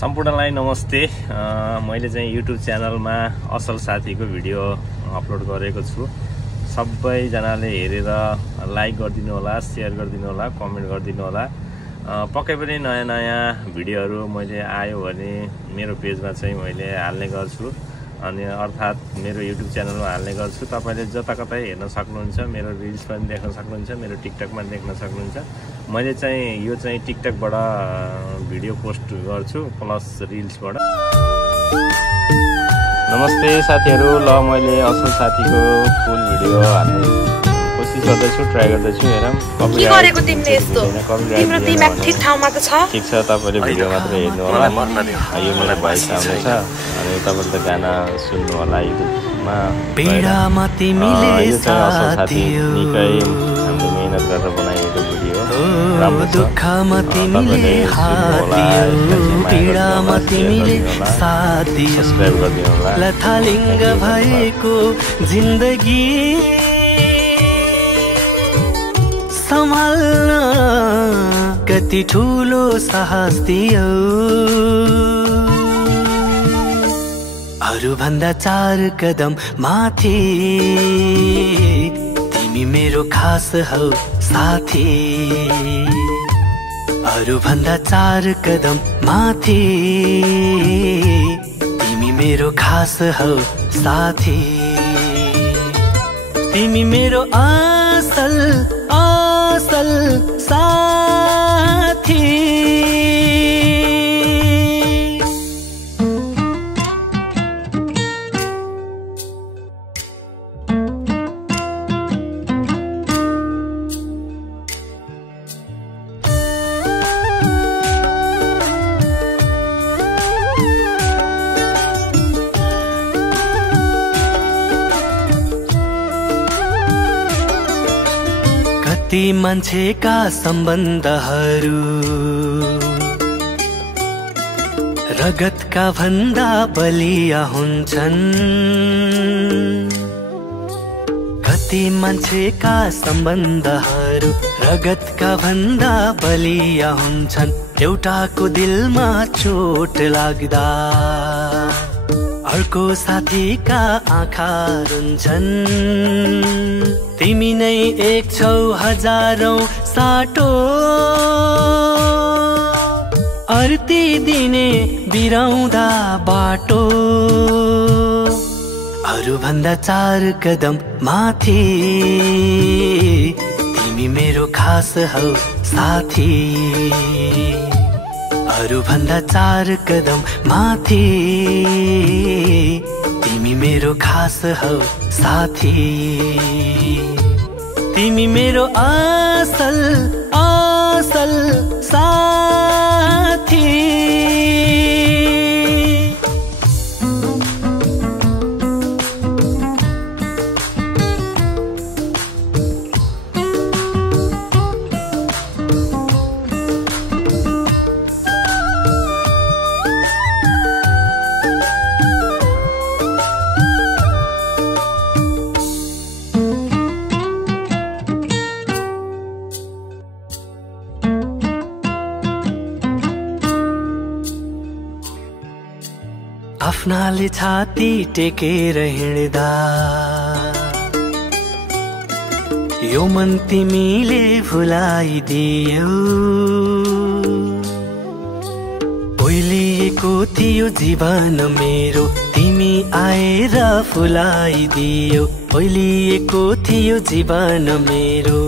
सम्पूर्णलाई नमस्ते। मैले चाहिँ युट्युब च्यानलमा असल साथीको भिडियो अपलोड गरेको छु। सबैजनाले हेरेर लाइक गरिदिनु होला, शेयर गरिदिनु होला, कमेन्ट गरिदिनु होला। पक्कै पनि नयाँ नयाँ भिडियोहरू मैले आयो भने मेरो पेजमा चाहिँ मैले हाल्ने गर्छु, अनि अर्थात् मेरो युट्युब च्यानलमा हाल्ने गर्छु। तपाईले जताकतै हेर्न सक्नुहुन्छ, मेरो रिल्स पनि देख्न सक्नुहुन्छ, मेरो टिकटकमा देख्न सक्नुहुन्छ। मैले चाहिँ यो चाहिँ टिकटकबाट भिडियो पोस्ट गर्छु प्लस रिल्सबाट। नमस्ते साथीहरू, ल मैले असल साथीको फुल भिडियो हाल्ने कोसिस गर्दैछु, ट्राई गर्दैछु। हेरौँ के गरेको तिमीले यस्तो, तिम्रो दिमाग ठीक ठाउँमा त छ? ठीक छ, तपाईले भिडियो मात्र हेर्नु होला। यो मेरो भोइस आउँदैछ अनि तपाईले त गाना सुन्नु होला युट्युबमा। पीडामा तिमीले साथ दियौ, निकै हामीले मेहनत गरेर बनाएको भिडियो राम्रो छ। दुःखमा तिमीले हात दियौ, पीडामा तिमीले साथ दियौ। सब्स्क्राइब गरिदिनु होला। लथालिङ्ग भएको जिन्दगी सम्हाल्न कति ठुलो साहस दियौ। अरू भन्दा 4 कदम माथि तिमी मेरो खास हौ साथी। अरू भन्दा 4 कदम माथि तिमी मेरो खास हौ साथी। तिमी मेरो असल साथी। ती मान्छेका सम्बन्धहरू रगतका भन्दा बलिया हुन्छन्। कति मान्छेका सम्बन्धहरू रगतका भन्दा बलिया हुन्छन्। एउटाको दिलमा चोट लाग्दा अर्को साथीका आँखा रुन्छन्। तिमी नै एक छौ हजारौं साटो, अर्ती दिने बिराउँदा बाटो। अरू भन्दा 4 कदम माथि तिमी मेरो खास हौ साथी। अरू भन्दा 4 कदम माथि तिमी मेरो खास हौ साथी। तिमी मेरो असल साथी। आफ्नाले छाती टेकेर हिँड्दा यो मन तिमीले भुलाइदियौ। ओइलिएको थियो जीवन मेरो, तिमी आएर फुलाइदियौ। ओइलिएको थियो जीवन मेरो,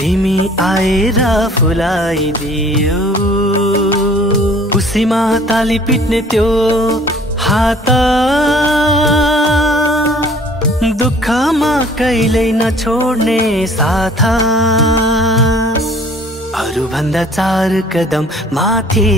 तिमी आएर फुलाइदियौ। खुसीमा ताली पिट्ने त्यो हात, दुःखमा कहिल्यै नछोड्ने साथ। अरू भन्दा 4 कदम माथि